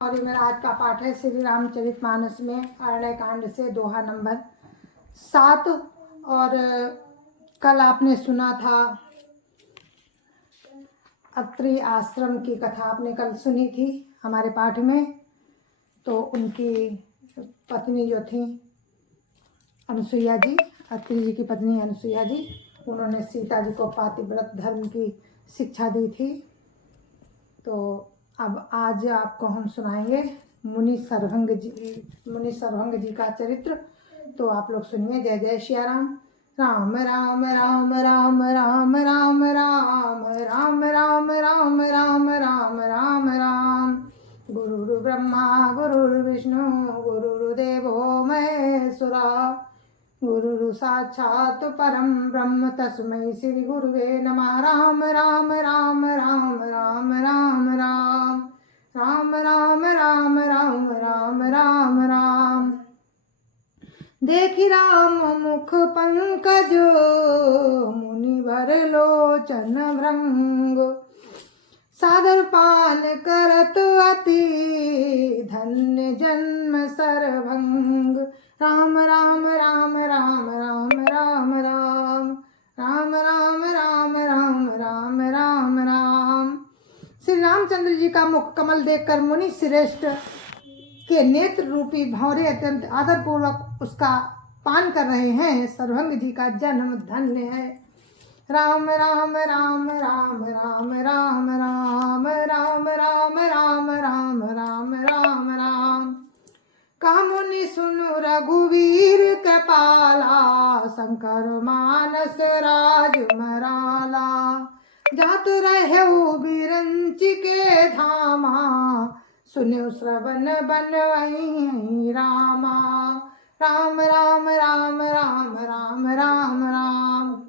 और मेरा आज का पाठ है श्री रामचरितमानस में अरण्य कांड से दोहा नंबर 7। और कल आपने सुना था अत्रि आश्रम की कथा, आपने कल सुनी थी हमारे पाठ में। तो उनकी पत्नी जो थी अनुसुईया जी, अत्रि जी की पत्नी अनुसुईया जी, उन्होंने सीता जी को पातिव्रत धर्म की शिक्षा दी थी। तो अब आज आपको हम सुनाएंगे मुनि सरभंग जी का चरित्र। तो आप लोग सुनिए। जय जय श्री राम। राम राम राम राम राम राम राम राम राम राम राम राम राम राम। गुरुर् ब्रह्मा गुरुर्विष्णु गुरुर्देवो महेश्वरा, गुरुर् साक्षात् परम ब्रह्म तस्मै श्री गुरुवे नमः। राम राम राम राम राम राम राम राम राम राम राम राम राम राम। देखि राम मुख पंकज मुनि भर लोचन भृंग, सादर पान करत अति धन्य जन्म सरभंग। राम राम राम राम राम राम राम राम राम राम राम राम राम राम। श्री रामचंद्र जी का मुख कमल देखकर मुनि श्रेष्ठ के नेत्र रूपी भंवरे अत्यंत आदरपूर्वक उसका पान कर रहे हैं। सरभंग जी का जन्म धन्य है। राम राम राम राम राम राम राम राम राम राम राम राम राम राम। कहा मुनि सुनु रघुवीर कृपाला, शंकर मानस राज मराला। जात रहु बिरंच के धामा, सुनो श्रवण बनवई रामा। राम राम राम राम राम राम राम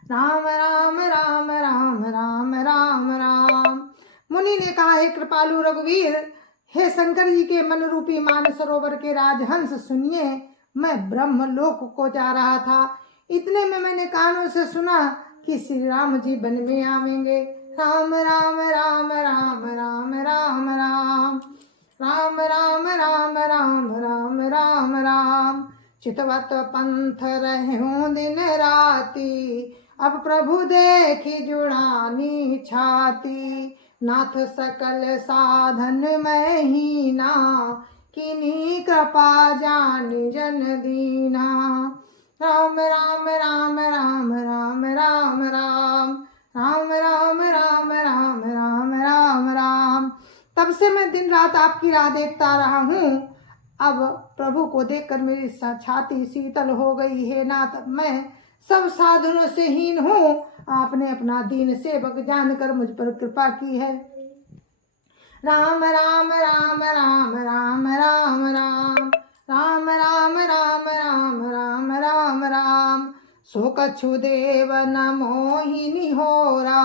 राम राम राम राम राम राम राम। मुनि ने कहा, हे कृपालु रघुवीर, हे शंकर जी के मन रूपी मान सरोवर के राजहंस, सुनिए। मैं ब्रह्मलोक को जा रहा था, इतने में मैंने कानों से सुना कि श्री राम जी वन में आवेंगे। राम राम राम राम राम राम राम राम राम राम राम राम राम राम। चितवत पंथ रहूं दिन राती, अब प्रभु देखी जुड़ानी छाती। नाथ सकल साधन में हीना, किन्हीं कृपा जान जन दीना। राम राम राम राम राम राम राम राम राम राम राम राम राम राम। तब से मैं दिन रात आपकी राह देखता रहा हूँ। अब प्रभु को देखकर मेरी छाती शीतल हो गई है। नाथ, मैं सब साधनों से हीन हूँ, आपने अपना दीन सेवक जानकर मुझ पर कृपा की है। राम राम राम राम राम राम राम राम राम राम राम राम राम राम। सो कछु देव न मोहिनी होरा,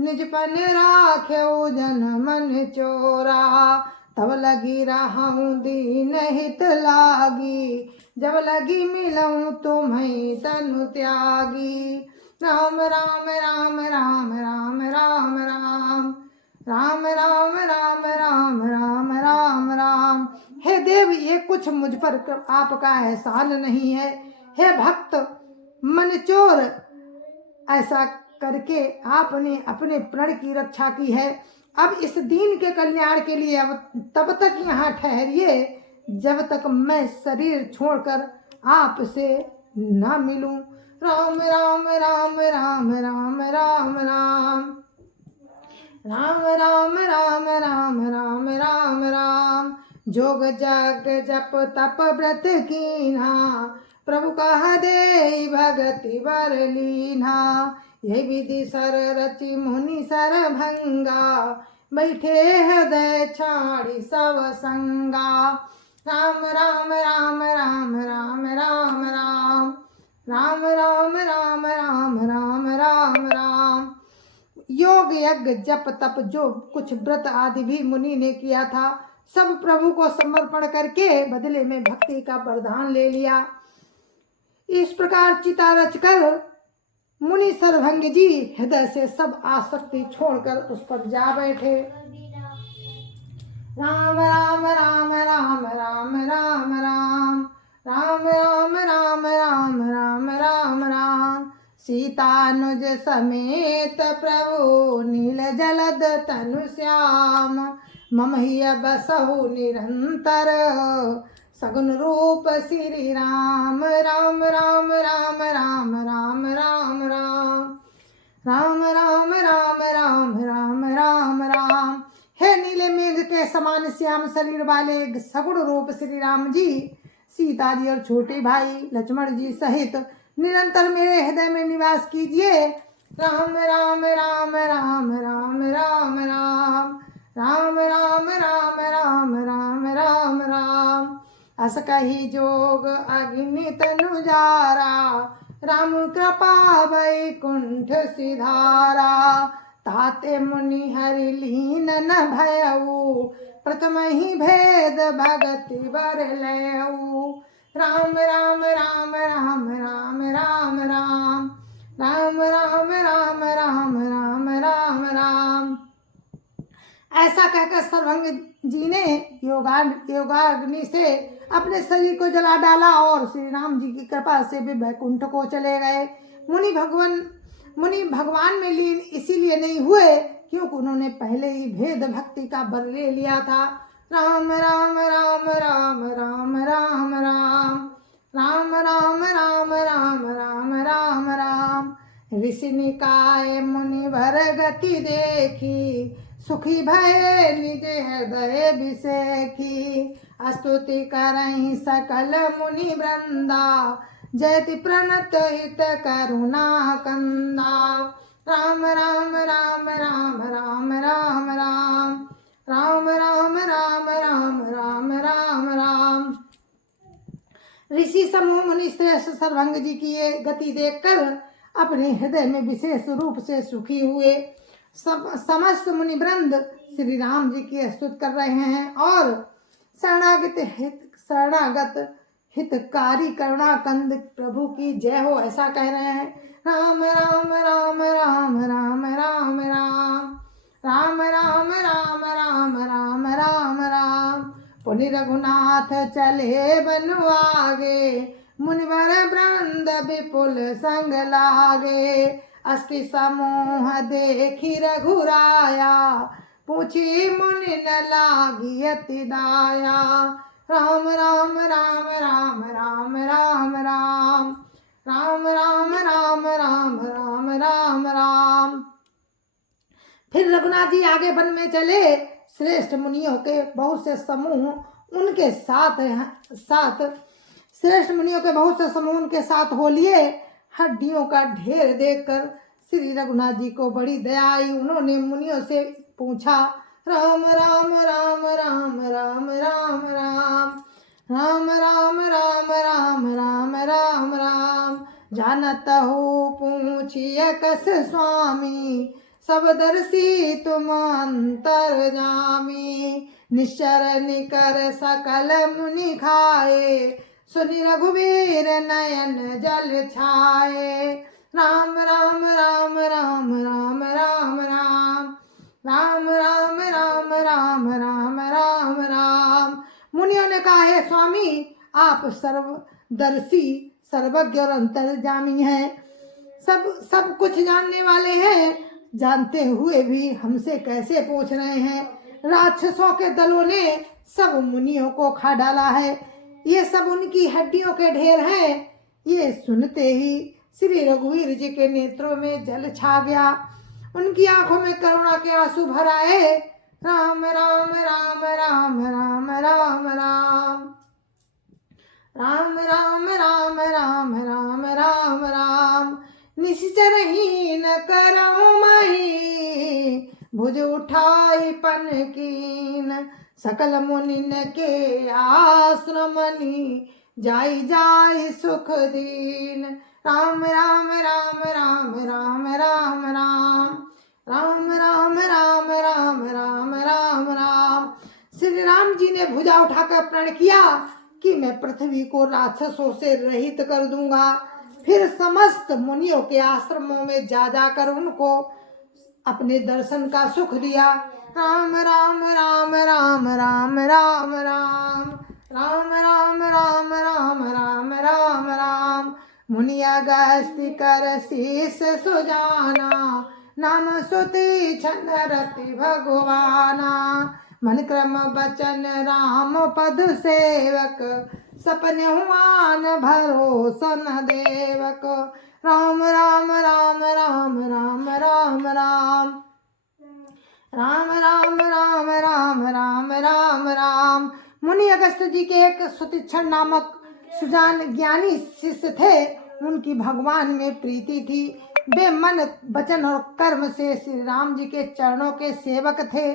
निजपन राख्यो जन मन चोरा। तब लगी रहूं दीन हित लागी, जब लगी मिलऊं तुम्हें तनु त्यागी। राम राम राम राम राम राम राम राम राम राम राम राम राम राम। हे देव, ये कुछ मुझ पर आपका एहसान नहीं है। हे भक्त मनचोर, ऐसा करके आपने अपने प्रण की रक्षा की है। अब इस दीन के कल्याण के लिए अब तब तक यहाँ ठहरिए जब तक मैं शरीर छोड़कर आपसे न मिलूं। राम राम राम राम राम राम राम राम राम राम राम राम राम राम। जोग जग जप तप व्रत कीन्हा, प्रभु कहा दे भगति वर लीन्हा। ये विधि सर रचि मुनि सरभंगा, बैठे हृदय छाड़ी सब संगा। राम राम राम राम राम राम राम राम राम राम राम राम राम राम। योग यज्ञ जप तप जो कुछ व्रत आदि भी मुनि ने किया था, सब प्रभु को समर्पण करके बदले में भक्ति का वरदान ले लिया। इस प्रकार चिता रचकर मुनि सरभंग जी हृदय से सब आसक्ति छोड़कर उस पर जा बैठे। राम राम राम राम राम राम राम राम राम राम राम राम राम राम सीतानुज समेत प्रभु नील जलद तनु श्याम मम हिय बसहु निरंतर सगुन रूप श्री राम राम राम राम राम राम राम राम राम राम राम राम राम राम राम। हे नीले मेघ के समान श्याम शरीर वाले सगुण रूप श्री राम जी सीता जी और छोटे भाई लक्ष्मण जी सहित निरंतर मेरे हृदय में निवास कीजिए। राम राम राम राम राम राम राम राम राम राम राम राम राम राम अस कही जोग अग्नि तनु जारा राम कृपा वैकुंठ सिधारा ताते मुनि हरि लीन न भयऊ प्रथम ही भेद भगति बर लयऊ राम राम राम राम राम राम राम राम राम राम राम राम राम राम। ऐसा कहकर सर्वंग जी ने योगाग्नि से अपने शरीर को जला डाला और श्री राम जी की कृपा से भी वैकुंठ को चले गए। मुनि भगवान में लीन इसीलिए नहीं हुए क्योंकि उन्होंने पहले ही भेद भक्ति का बर ले लिया था। राम राम राम राम राम राम राम राम राम राम राम राम राम राम ऋषि निकाय मुनि भर गति देखी सुखी भय निज हृदय विषेखी स्तुति करहि सकल मुनि वृंदा जयति प्रणत हित करुणा कंदा राम राम राम राम राम राम राम राम राम राम राम राम राम राम। ऋषि समूह मुनि श्रेष्ठ सर्वंग जी की ये गति देखकर अपने हृदय में विशेष रूप से सुखी हुए। समस्त मुनि वृंद श्री राम जी की स्तुति कर रहे हैं और शरणागत हितकारी करुणाकंद प्रभु की जय हो ऐसा कह रहे हैं। राम राम राम राम राम राम राम राम राम राम राम राम राम राम पुनि रघुनाथ चले बनु आगे मुनिवर वृंद विपुल संग लागे अस्ति समूह देखी रघुराया पूछी मुनि न लागी अति दाया राम राम राम राम राम राम राम राम राम राम राम राम राम राम। फिर रघुनाथ जी आगे वन में चले। श्रेष्ठ मुनियों के बहुत से समूह उनके साथ श्रेष्ठ मुनियों के बहुत से समूह उनके साथ हो लिए। हड्डियों का ढेर देखकर श्री रघुनाथ जी को बड़ी दया आई। उन्होंने मुनियों से पूछा राम राम राम राम राम राम राम राम राम राम राम राम राम राम जानत हो पूछिए कस स्वामी सब दर्शी तुम अंतर जामी निश्चर निकर सकल मुनि खाए सुनि रघुवीर नयन जल छाए राम राम राम राम राम राम राम राम राम राम राम राम राम राम। मुनियों ने कहा है स्वामी आप सर्वदर्शी सर्वज्ञ और अंतर्जामी हैं सब कुछ जानने वाले हैं जानते हुए भी हमसे कैसे पूछ रहे हैं। राक्षसों के दलों ने सब मुनियों को खा डाला है ये सब उनकी हड्डियों के ढेर हैं। ये सुनते ही श्री रघुवीर जी के नेत्रों में जल छा गया उनकी आंखों में करुणा के आंसू भर आए। राम राम राम राम राम राम राम राम राम राम राम राम राम राम निश्चरहीन करो मही भुज उठाई पन कीन सकल मुनिन के आश्रमनि जाई जाई सुख दीन राम राम राम राम राम राम राम राम राम राम राम राम राम राम। श्री राम जी ने भुजा उठाकर प्रण किया कि मैं पृथ्वी को राक्षसों से रहित कर दूंगा। फिर समस्त मुनियों के आश्रमों में जा जाकर उनको अपने दर्शन का सुख दिया। राम राम राम राम राम राम राम राम राम राम राम राम राम राम। मुनि अगस्त्य कर शीस सुजाना, नाम सुति छंद रति भगवाना। मन क्रम बचन राम पद सेवक, सपने हुआन भरोसन देवक। राम राम राम राम राम राम राम राम राम राम राम राम राम राम। मुनि अगस्त्य जी के एक सुतीक्षण नामक सुजान ज्ञानी शिष्य थे। उनकी भगवान में प्रीति थी। वे मन वचन और कर्म से श्री राम जी के चरणों के सेवक थे।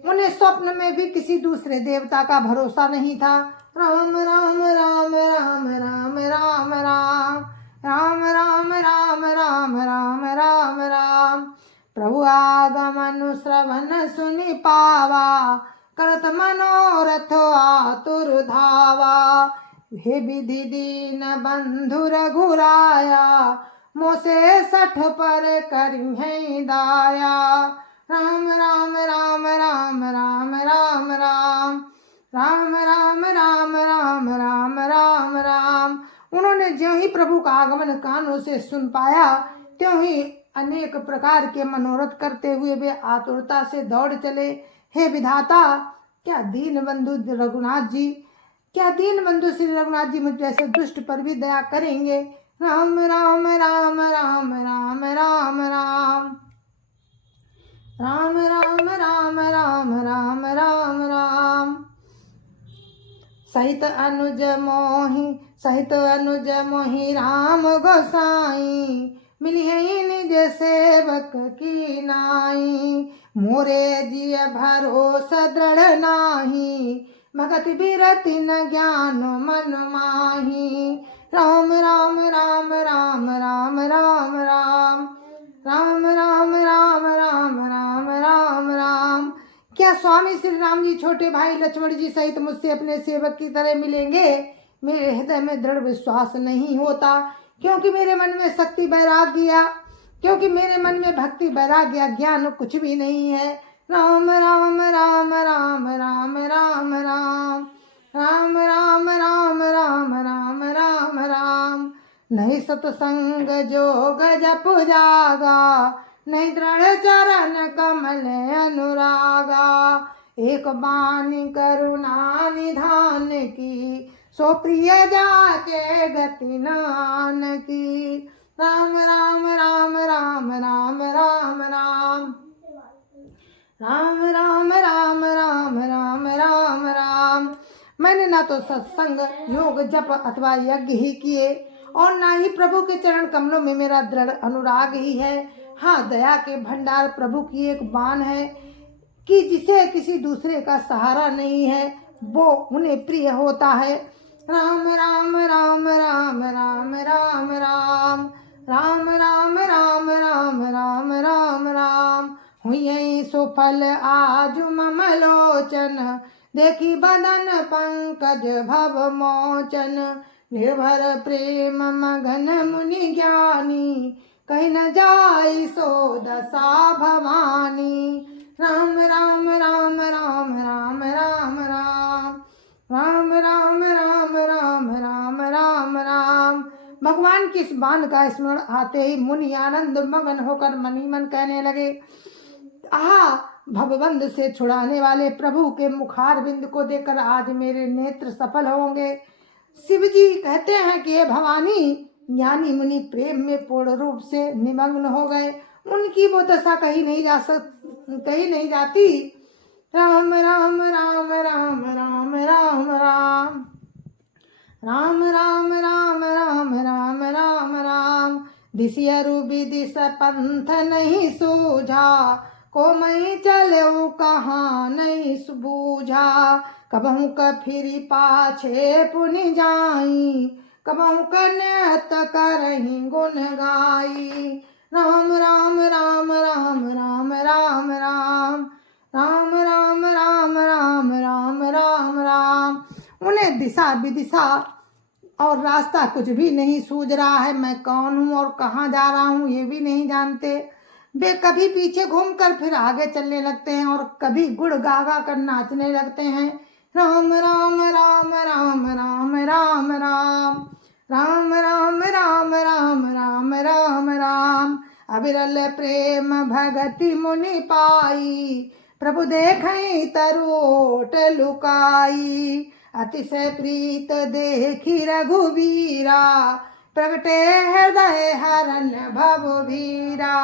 उन्हें स्वप्न में भी किसी दूसरे देवता का भरोसा नहीं था। राम राम राम राम राम राम राम राम राम राम राम राम राम राम। प्रभु आगमन श्रवण सुनि पावा, करत मनोरथ आतुर धावा। हे विधि दीन बंधु रघुराया, मोसे सठ पर करिहै दाया। राम राम राम राम राम राम राम राम राम राम राम राम राम राम। उन्होंने ज्यों ही प्रभु का आगमन कानों से सुन पाया, त्यों ही अनेक प्रकार के मनोरथ करते हुए वे आतुरता से दौड़ चले। हे विधाता, क्या दीन बंधु रघुनाथ जी, क्या दीन बंधु श्री रघुनाथ जी मुझ जैसे दुष्ट पर भी दया करेंगे। राम राम राम राम राम राम राम राम राम राम राम राम राम राम। सहित अनुज मोहि राम गोसाई, मिली है निज सेवक की नाई। मोरे जिय भरोसा दृढ़ नाही, भगति बिरति न ज्ञान मन माही। राम राम राम राम राम राम राम राम राम राम राम राम राम राम। क्या स्वामी श्री राम जी छोटे भाई लक्ष्मण जी सहित मुझसे अपने सेवक की तरह मिलेंगे? मेरे हृदय में दृढ़ विश्वास नहीं होता, क्योंकि मेरे मन में शक्ति वैराग्य, क्योंकि मेरे मन में भक्ति वैराग्य ज्ञान कुछ भी नहीं है। राम राम राम राम राम राम राम राम राम राम राम राम राम राम। नहीं सतसंग जोग जप जागा, नहीं दृढ़ चरण कमल अनुरागा। एक बानी करुणा निधान की, सो प्रिय जाके गति नान की। राम राम राम राम राम राम राम राम राम राम राम राम राम राम। मैंने ना तो सत्संग योग जप अथवा यज्ञ ही किए, और ना ही प्रभु के चरण कमलों में मेरा दृढ़ अनुराग ही है। हाँ, दया के भंडार प्रभु की एक बान है कि जिसे किसी दूसरे का सहारा नहीं है, वो उन्हें प्रिय होता है। राम राम राम राम राम राम राम राम राम राम राम राम राम राम। हुई सुफल आज मम लोचन, देखी बदन पंकज भव मोचन। निर्भर प्रेम मगन मुनि ज्ञानी, कहीं न जाई सो दशा भवानी। राम राम राम राम राम राम राम राम राम राम राम राम राम राम। भगवान की इस बाण का स्मरण आते ही मुनि आनंद मगन होकर मन ही मन कहने लगे, आहा, भवबंध से छुड़ाने वाले प्रभु के मुखार बिंद को देखकर आज मेरे नेत्र सफल होंगे। शिव जी कहते हैं कि हे भवानी, ज्ञानी मुनि प्रेम में पूर्ण रूप से निमग्न हो गए, उनकी वो दशा कहीं नहीं जाती। राम राम राम राम राम राम राम राम राम राम राम राम राम राम। दिसियरु विदिश पंथ नहीं सूझा, को मैं चलऊ कहाँ नहीं बूझा। कबहू क फिरी पाछे पुनि जाई, कबहू कनत करही गुण गाई। राम राम राम राम राम राम राम राम राम राम राम राम राम राम। उन्हें दिशा विदिशा और रास्ता कुछ भी नहीं सूझ रहा है। मैं कौन हूँ और कहाँ जा रहा हूँ ये भी नहीं जानते। वे कभी पीछे घूमकर फिर आगे चलने लगते हैं और कभी गुड़ गा गा कर नाचने लगते हैं। राम राम राम राम राम राम राम राम राम राम राम राम राम राम। अविरल प्रेम भगति मुनि पाई, प्रभु देखई तरोट लुकाई। अतिशय प्रीत देखी रघुवीरा, प्रगटे हृदय हरन भव भीरा।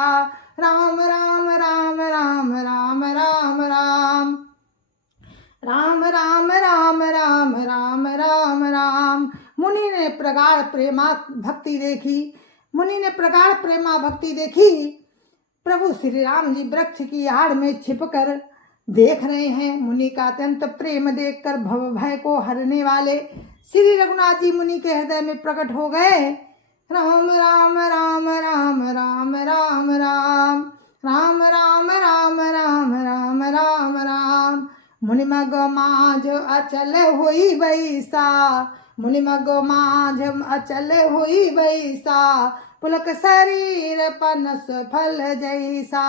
राम राम राम राम राम राम राम राम राम राम राम राम राम राम। मुनि ने प्रगाढ़ प्रेमा भक्ति देखी। प्रभु श्री राम जी वृक्ष की आड़ में छिपकर देख रहे हैं। मुनि का अत्यंत प्रेम देखकर भव भय को हरने वाले श्री रघुनाथ जी मुनि के हृदय में प्रकट हो गए। राम राम राम राम राम राम राम राम राम राम राम राम राम राम। मुनि मग माझ अचल हुई बैसा, मुनि मग माझ अचल हुई बैसा। पुलक शरीर पनस फल जैसा,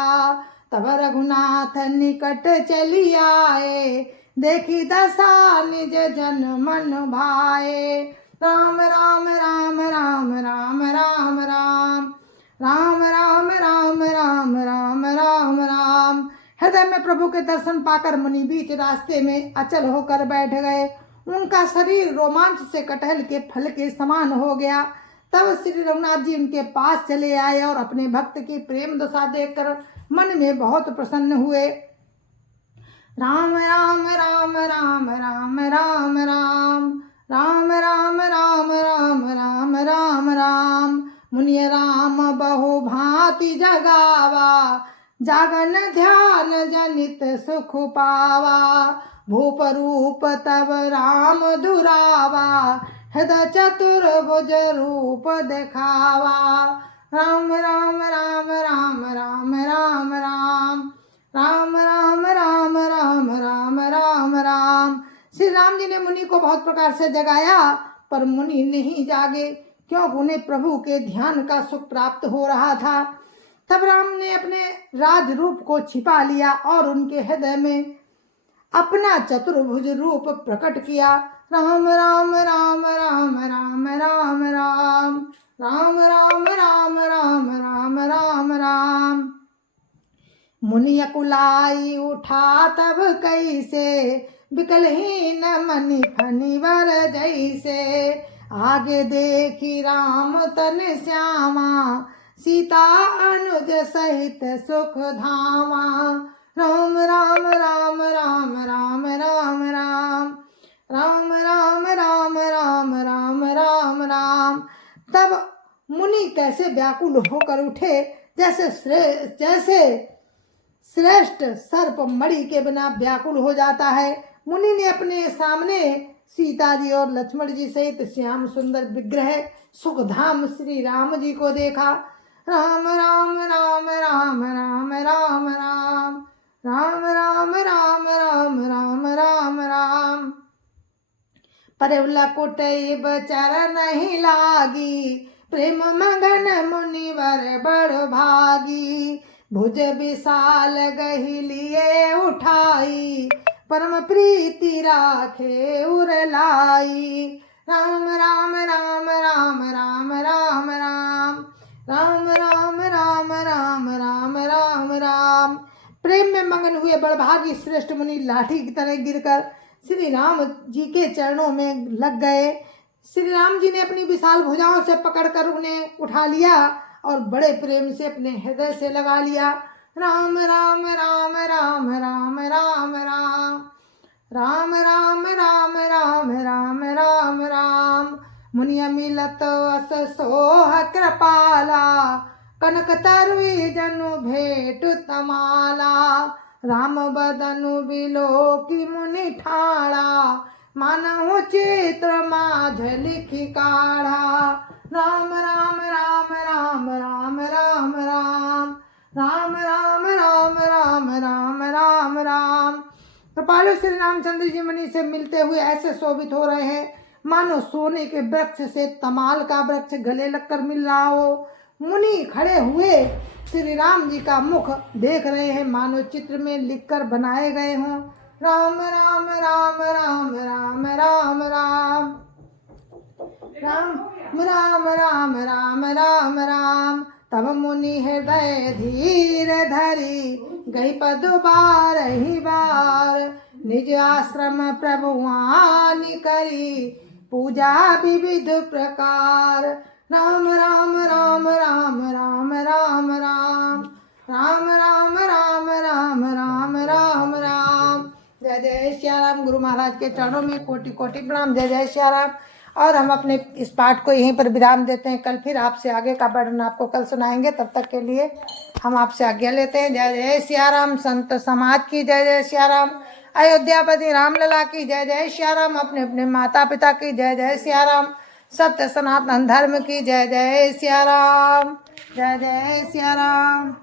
तब रघुनाथ निकट चली आए। देखी दशा निज जन मन भाए। राम राम राम राम राम राम राम राम राम राम राम राम राम राम। हृदय में प्रभु के दर्शन पाकर मुनि बीच रास्ते में अचल होकर बैठ गए। उनका शरीर रोमांच से कटहल के फल के समान हो गया। तब श्री रघुनाथ जी उनके पास चले आए और अपने भक्त की प्रेम दशा देखकर मन में बहुत प्रसन्न हुए। राम राम राम राम राम राम राम राम राम राम राम राम राम राम। मुनि राम बहु भांति जगावा, जागन ध्यान जनित सुख पावा। भूप रूप तब राम दुरावा, हृदय चतुर्भुज रूप दिखावा। राम राम राम राम राम राम राम राम राम राम राम राम राम राम। श्री राम जी ने मुनि को बहुत प्रकार से जगाया, पर मुनि नहीं जागे, क्योंकि उन्हें प्रभु के ध्यान का सुख प्राप्त हो रहा था। तब राम ने अपने राज रूप को छिपा लिया और उनके हृदय में अपना चतुर्भुज रूप प्रकट किया। राम राम राम राम राम राम राम राम राम राम राम राम राम राम। मुनि अकुलाई उठा तब कैसे, बिकलहीन मनि फनिवर जैसे। आगे देखी राम तन श्यामा, सीता अनुज सहित सुख धामा। राम राम राम राम राम राम राम राम राम राम राम राम राम राम। तब मुनि कैसे व्याकुल होकर उठे, जैसे श्रेष्ठ सर्प मणि के बिना व्याकुल हो जाता है। मुनि ने अपने सामने सीता जी और लक्ष्मण जी सहित श्याम सुंदर विग्रह सुखधाम श्री राम जी को देखा। राम राम राम राम राम राम राम राम राम राम राम राम राम राम। परवलकुट चरण ही लागी, प्रेम मगन मुनिवर बड़ भागी। भुज विशाल गही लिए उठाई, परम प्रीति राखे उरलाई। राम राम राम राम राम राम राम राम राम राम राम राम राम राम। प्रेम में मगन हुए बड़भागी श्रेष्ठ मुनि लाठी की तरह गिरकर श्री राम जी के चरणों में लग गए। श्री राम जी ने अपनी विशाल भुजाओं से पकड़कर उन्हें उठा लिया और बड़े प्रेम से अपने हृदय से लगा लिया। राम राम राम राम राम राम राम राम राम राम राम राम राम राम। मुनिय मिलत अस सोह कृपाला, कनक तरुई जनु भेट तमाला। राम बदनु बिलोकी मुनि ठाड़ा, मानहु चित्र माझ लिखि काढ़ा। राम राम राम राम राम राम राम राम राम राम राम राम राम राम। कृपालु श्री रामचंद्र जी मुनि से मिलते हुए ऐसे शोभित हो रहे हैं मानो सोने के वृक्ष से तमाल का वृक्ष गले लगकर मिल रहा हो। मुनि खड़े हुए श्री राम जी का मुख देख रहे हैं, मानो चित्र में लिखकर बनाए गए हों। राम राम राम राम राम राम राम राम राम राम राम राम राम। तब मुनि हृदय धीर धरी, गई पद बार ही बार। निज आश्रम प्रभुआनि करी, पूजा विविध प्रकार। राम राम राम राम राम राम राम राम राम राम राम राम राम राम। जय जय श्री राम। गुरु महाराज के चरणों में कोटि कोटि प्रणाम। जय जय श्री राम। और हम अपने इस पाठ को यहीं पर विराम देते हैं। कल फिर आपसे आगे का वर्णन आपको कल सुनाएंगे। तब तक के लिए हम आपसे आज्ञा लेते हैं। जय जय सिया राम। संत समाज की जय जय सिया राम। अयोध्यापति रामलला की जय जय सिया राम। अपने अपने माता पिता की जय जय सिया राम। सत्य सनातन धर्म की जय जय सिया राम। जय जय सिया राम।